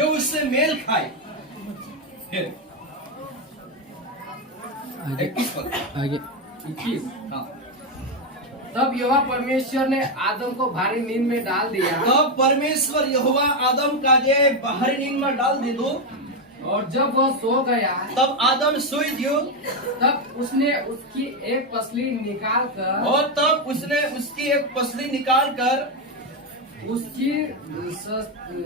जो उससे मेल खाए। फिर आगे 21 पद। आगे 21। हाँ। तब यहोवा परमेश्वर ने आदम को भारी नींद में डाल दिया तब परमेश्वर यहोवा आदम का जे बाहरी नींद में डाल दे दो। और जब वह सो गया तब आदम सोई दियो तब उसने उसकी एक पसली निकाल कर और तब उसने उसकी एक पसली निकाल कर उसकी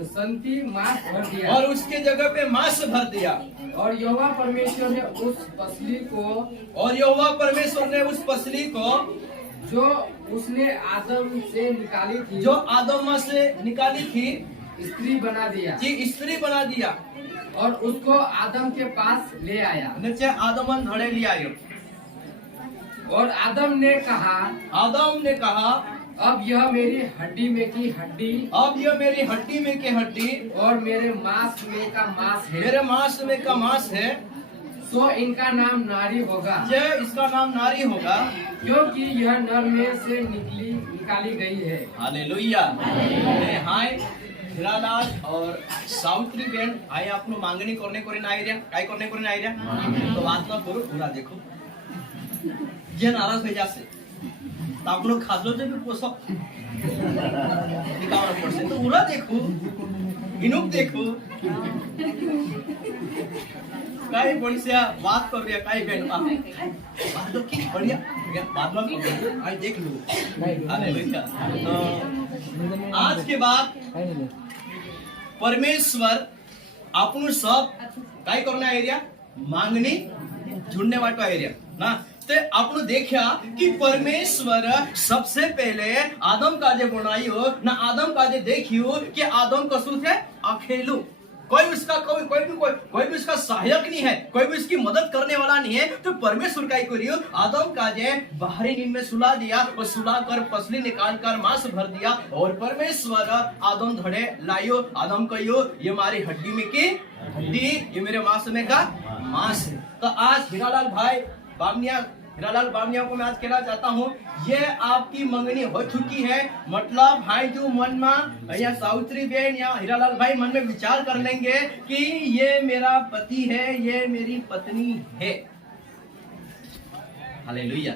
संति मांस भर दिया और उसके जगह पे मांस भर दिया। और यहोवा परमेश्वर ने उस पसली को और यहोवा परमेश्वर ने उस पसली को जो उसने आदम से निकाली थी जो आदम से निकाली थी स्त्री बना दिया जी स्त्री बना दिया और उसको आदम के पास ले आया। नीचे आदमन धड़े लिया आयो। और आदम ने कहा आदम ने कहा अब यह मेरी हड्डी में की हड्डी अब यह मेरी हड्डी में की हड्डी और मेरे मांस में का मांस है, मेरे मांस में का मांस है। सो इनका नाम नारी होगा जे इसका नाम नारी होगा क्योंकि यह नर में से निकाली गई है। हालेलुया। हाय हिरालाल और सावित्री बेन आए आपनो मांगनी करने को ना आइरिया काय करने को ना आइरिया तो बात ना करो पूरा देखो जे नाराज हो जासे तो आप लोग खादलो जे भी पोसो निकाल पड़से तो पूरा देखो इनुक देखो काय बढ़िया बात कर रिया काय बेन बात तो की बढ़िया बात में कर आई देख लो। हालेलुया। तो आज के बाद परमेश्वर आपण सब काय करना एरिया मांगनी जुड़ने वाला एरिया ना ते आपण देखा कि परमेश्वर सबसे पहले आदम का जे बनाइयो ना आदम का जे देखियो कि आदम कसु थे अकेलू कोई उसका कोई भी उसका सहायक नहीं है कोई भी उसकी मदद करने वाला नहीं है। तो परमेश्वर का करियो आदम का जे बाहरी नींद में सुला दिया और सुला कर पसली निकाल कर मांस भर दिया और परमेश्वर आदम धड़े लाइयो आदम कहियो ये हमारी हड्डी में की हड्डी ये मेरे मांस में का मांस है। तो आज हीरालाल भाई बामनिया हीरालाल बामनिया को मैं आज कहना चाहता हूँ ये आपकी मंगनी हो चुकी है। मतलब भाई जो मन में या सावित्री बेन या हीरालाल भाई मन में विचार कर लेंगे कि ये मेरा पति है ये मेरी पत्नी है। हालेलुया।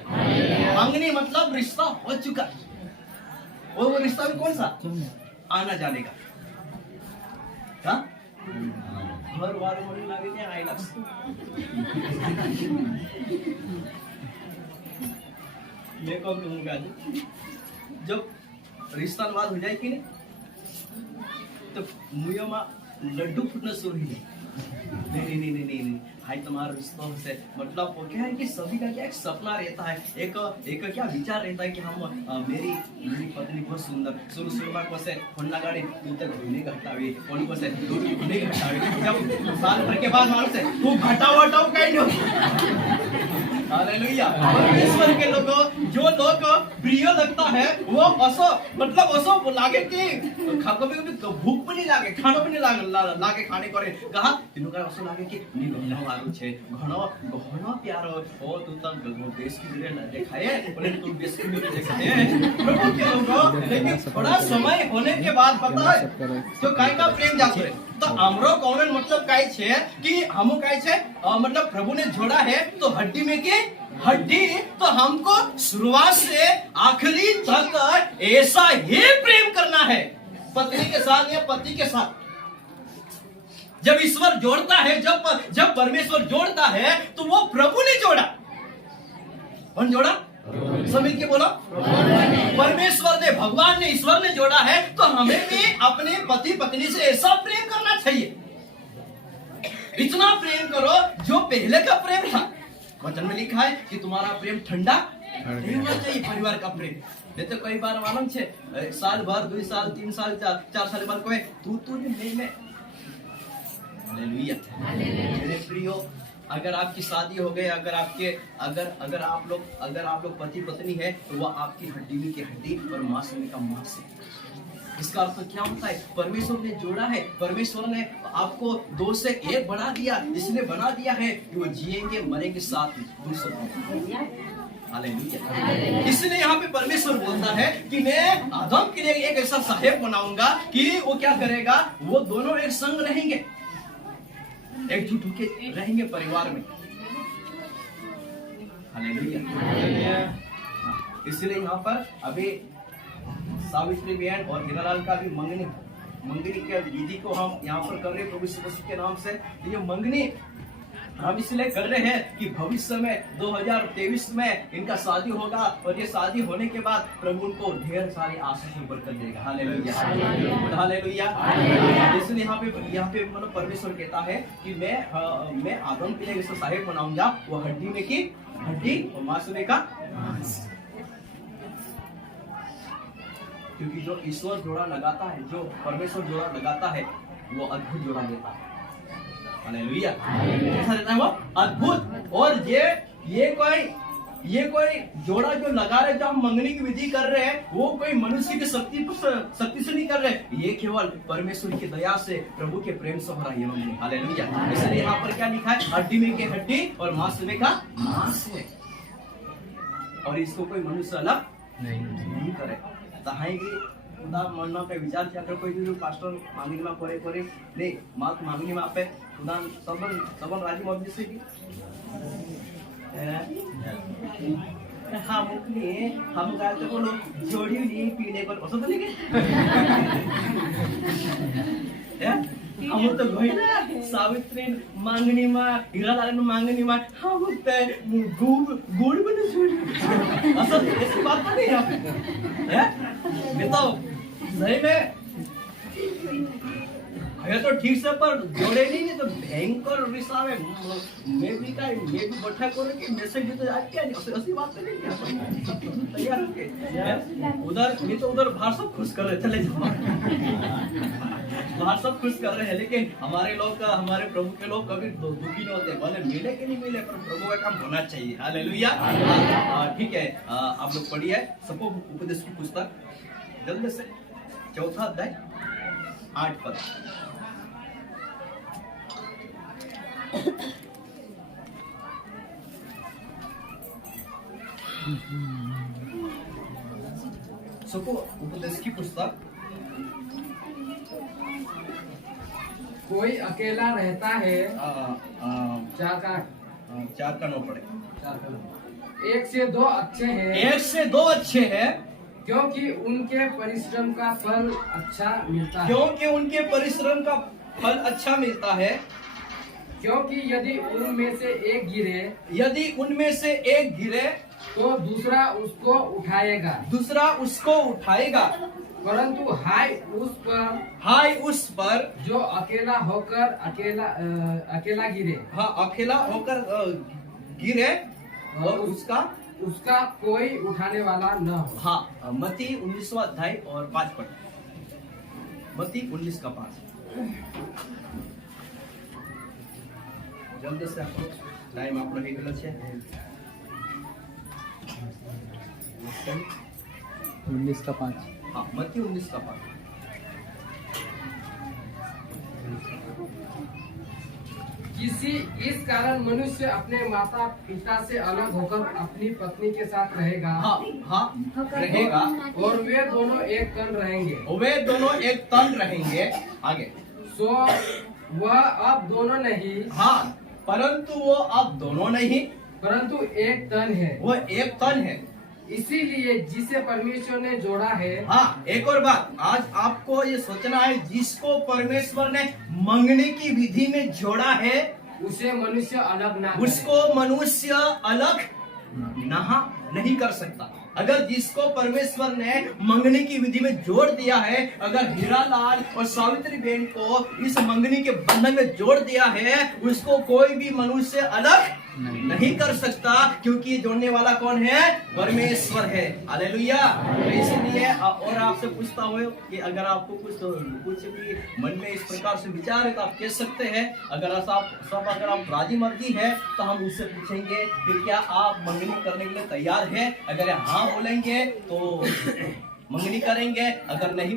मंगनी मतलब रिश्ता हो चुका। वो रिश्ता भी कौन सा आना जाने का हाँ? घर वाले बोलने लगे थे आई लव मैं कब कहूँगा जब रिश्ता बात हो जाए कि नहीं तो मुँह में लड्डू फूटना शुरू ही नहीं भाई तुम्हारा रिश्ता से मतलब वो क्या है कि सभी का क्या एक सपना रहता है एक क्या विचार रहता है कि हम मेरी पत्नी बहुत सुंदर शुरू में कोसे होंडा गाड़ी तू तक घूमने का हटावे कौन कोसे दूर घूमने का हटावे जब साल भर के बाद मालूम से तू घटाओ कहीं नहीं। हालेलुया। परमेश्वर के लोगों जो लोग प्रिय लगता है वो असो मतलब असो लागे कि कभी भूख भी नहीं लागे खाना भी नहीं लागे खाने करे कहा तीनों का असो लागे कि नी घणो वारो छे घणो प्यारो ओ तू तक देश की जगह देखाए बोले तू देश की जगह देखाए प्रभु के लोगों। लेकिन थोड़ा समय होने के बाद पता है जो काय का प्रेम जाते तो हमरो कौन मतलब काय छे कि हमो काय छे मतलब प्रभु ने जोड़ा है तो हड्डी में के हड्डी तो हमको शुरुआत से आखिरी तक ऐसा ही प्रेम करना है पत्नी के साथ या पति के साथ। जब ईश्वर जोड़ता है जब परमेश्वर जोड़ता है तो वो प्रभु ने जोड़ा। कौन जोड़ा सभी के बोलो परमेश्वर ने भगवान ने ईश्वर ने जोड़ा है तो हमें भी अपने पति पत्नी से ऐसा प्रेम करना चाहिए। इतना प्रेम करो जो पहले का प्रेम था। वचन में लिखा है कि तुम्हारा प्रेम ठंडा नहीं होना चाहिए परिवार का प्रेम। नहीं तो कई बार मालूम छे साल भर 2 साल 3 साल 4 साल बाद कोई तू में हालेलुया। मेरे प्रियो अगर आपकी शादी हो गई अगर आप लोग पति पत्नी है तो वह आपकी हड्डी में की हड्डी और मांस में का मांस है। इसका अर्थ क्या होता है? परमेश्वर ने जोड़ा है, परमेश्वर ने आपको दो से एक बना दिया, इसलिए बना दिया है कि वो जिएंगे मरेंगे साथ में दूसरे। हालेलुया। इसलिए यहाँ पे परमेश्वर बोलता है कि मैं आदम के लिए एक ऐसा साहेब बनाऊंगा कि वो क्या करेगा, वो दोनों एक संग रहेंगे, एकजुट होके रहेंगे परिवार में। हालेलुया। इसलिए यहाँ पर अभी सावित्री बहन और हीरालाल का भी मंगनी के विधि को हम यहाँ पर कर रहे हैं प्रभु यीशु मसीह के नाम से। ये मंगनी हम इसलिए कर रहे हैं कि भविष्य में 2023 में इनका शादी होगा और ये शादी होने के बाद प्रभु उनको ढेर सारी आशीष में बरकत देगा। Hallelujah, hallelujah. इसलिए यहाँ पे मतलब परमेश्वर कहता है कि मैं आदम के लिए जैसा साहेब बनाऊंगा, वो हड्डी में की हड्डी और मांस में का मांस। क्योंकि जो ईश्वर जोड़ा लगाता है, जो परमेश्वर जोड़ा लगाता है, वो अद्भुत जोड़ा देता है। हालेलुया। कैसा रहता है वो? अद्भुत। और ये कोई जोड़ा जो लगा रहे, जो हम मंगनी की विधि कर रहे हैं, वो कोई मनुष्य की शक्ति से नहीं कर रहे, ये केवल परमेश्वर की दया से, प्रभु के प्रेम से हो रहा है ये मंगनी। हालेलुया। इसलिए यहाँ पर क्या लिखा है? हड्डी में के हड्डी और मांस में का मांस है, और इसको कोई मनुष्य अलग नहीं करे। उदा मनमा पे विचार किया कर कोई जो पास्टर मांगनी में करे नहीं मात मांगनी में आपे उदा सबन राजी मौजी से की हम गाय तो बोलो जोड़ी नहीं पीने पर पसंद नहीं के हम तो गई ना सावित्री मांगनी में हीरालाल मांगनी में हम पे गुड़ बने छोड़ असल ऐसी बात नहीं है बताओ सही में है तो ठीक से पर जोड़े नहीं तो भयंकर रिश्ता में मैं भी बैठा करो कि मैसेज भी तो आज क्या नहीं ऐसी बात नहीं है तैयार होके उधर नहीं तो उधर बाहर सब खुश कर रहे चले जाओ बाहर सब खुश कर रहे हैं, लेकिन हमारे प्रभु के लोग कभी दुखी नहीं होते, भले मिले कि नहीं मिले पर प्रभु का काम होना चाहिए। हालेलुया। ठीक है, आप लोग पढ़िए सबको उपदेश की पुस्तक जल्द से 4 अध्याय 8 पद। सबको उपदेश की पुस्तक। कोई अकेला रहता है 4 का 9 पढ़े। 1 से 2 अच्छे हैं, 1 से 2 अच्छे हैं क्योंकि उनके परिश्रम का फल अच्छा मिलता है। क्योंकि उनके परिश्रम का फल अच्छा मिलता है। क्योंकि यदि उनमें से एक गिरे तो दूसरा उसको उठाएगा। परंतु हाय उस पर जो अकेला गिरे। हाँ, अकेला होकर गिरे और उसका कोई उठाने वाला न हो। हाँ, मत्ती 19वां अध्याय और 5 पद। मत्ती 19 का 5। जल्दी से आपको टाइम आप लोग गलत है 19 का 5। हाँ, मत्ती 19 का 5। इस कारण मनुष्य अपने माता पिता से अलग होकर अपनी पत्नी के साथ रहेगा। हाँ, रहेगा। और वे दोनों एक तन रहेंगे। आगे। सो वह अब दोनों नहीं। हाँ, परंतु वो अब दोनों नहीं, परंतु एक तन है। वो एक तन है। इसीलिए जिसे परमेश्वर ने जोड़ा है। हाँ, एक और बात आज आपको ये सोचना है, जिसको परमेश्वर ने मंगने की विधि में जोड़ा है उसे मनुष्य अलग ना करे। उसको मनुष्य अलग नहीं कर सकता। अगर जिसको परमेश्वर ने मंगनी की विधि में जोड़ दिया है, अगर हीरालाल और सावित्री बहन को इस मंगनी के बंधन में जोड़ दिया है, उसको कोई भी मनुष्य अलग नहीं कर सकता, क्योंकि जोड़ने वाला कौन है? परमेश्वर है। हालेलुया। तो इसलिए और आपसे पूछता हूँ कि अगर आपको कुछ भी मन में इस प्रकार से विचार है तो आप कह सकते हैं। अगर आप राजी मर्जी है तो हम उससे पूछेंगे कि क्या आप मंगनी करने के लिए तैयार है? अगर हाँ बोलेंगे तो मंगनी करेंगे, अगर नहीं